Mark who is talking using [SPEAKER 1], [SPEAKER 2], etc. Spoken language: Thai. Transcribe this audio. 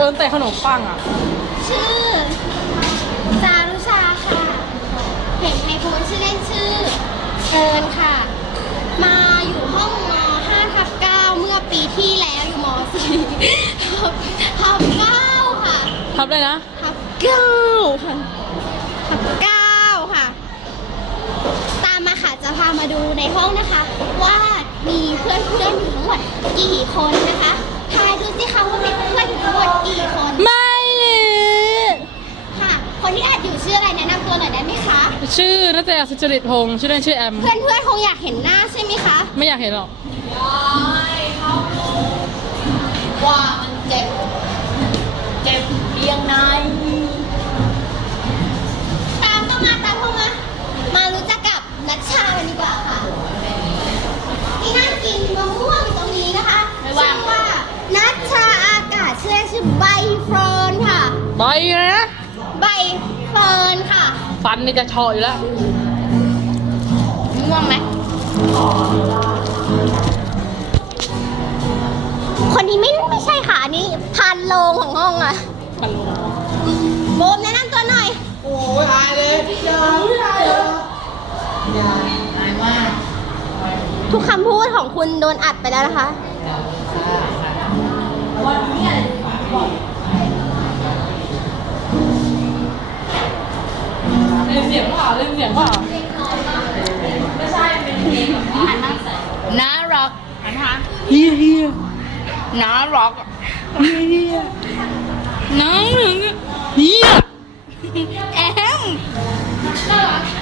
[SPEAKER 1] นแต่ขนมปังอ่ะ
[SPEAKER 2] ชื่อจารุชาค่ะ เห็นในโพสต์ชื่อเล่นชื่อเอิญค่ะ มาอยู่ห้องม5/9เมื่อปีที่แล้วอยู่ม4ทับ9ค่ะ
[SPEAKER 1] ทับเลยนะ
[SPEAKER 2] ทับ9ค่ะทับ9ค่ะ ตามมาค่ะจะพามาดูในห้องนะคะ ว่ามีเพื่อนอยู่ทั้งหมดกี่คนนะคะทายดูสิคะว่ามีเพื่อนอยู่ทั้งหมดกี่คน
[SPEAKER 1] ไม่เลย
[SPEAKER 2] ค่ะคนที่อัดอยู่ชื่ออะไรแนะนำตัวหน่อยได้ไหมคะ
[SPEAKER 1] ชื่อนัตยาสุจริตพงษ์ชื่อเล่นชื่อแอม
[SPEAKER 2] เพื่อนคงอยากเห็นหน้าใช่ไหมคะ
[SPEAKER 1] ไม่อยากเห็นหรอก
[SPEAKER 2] ว่ามันเจ็บเพียงไหนตามเข้ามารู้จักกับนัชชากันดีกว่าค่ะที่นั่งกินมะม่วงอยู่ตรงนี้นะคะชื่อว่านัชชาอากาศชื่อใบเฟิร์นค่ะ
[SPEAKER 1] ใบนะ
[SPEAKER 2] ใบเฟิร์นค่ะ
[SPEAKER 1] ฟันนี่จะเฉาะอยู่แล้ว
[SPEAKER 2] ง่วงไหมคนนี้ไม่ใช่ค่ะอันนี้พันโลงของห้องอะ
[SPEAKER 1] พันโลง
[SPEAKER 2] โบมแนะนำตัวหน่อย
[SPEAKER 3] โอ้ยอายเลยอย่าอายมาก
[SPEAKER 2] ทุกคำพูดของคุณโดนอัดไปแล้วนะคะ
[SPEAKER 1] เล่นเสียงเปล่าไม่ใช่เป็นเพลงแบบว่าน่ารักนะคะเฮียน่ารักเฮียน้องหนึ่งเฮียแอมน่ารัก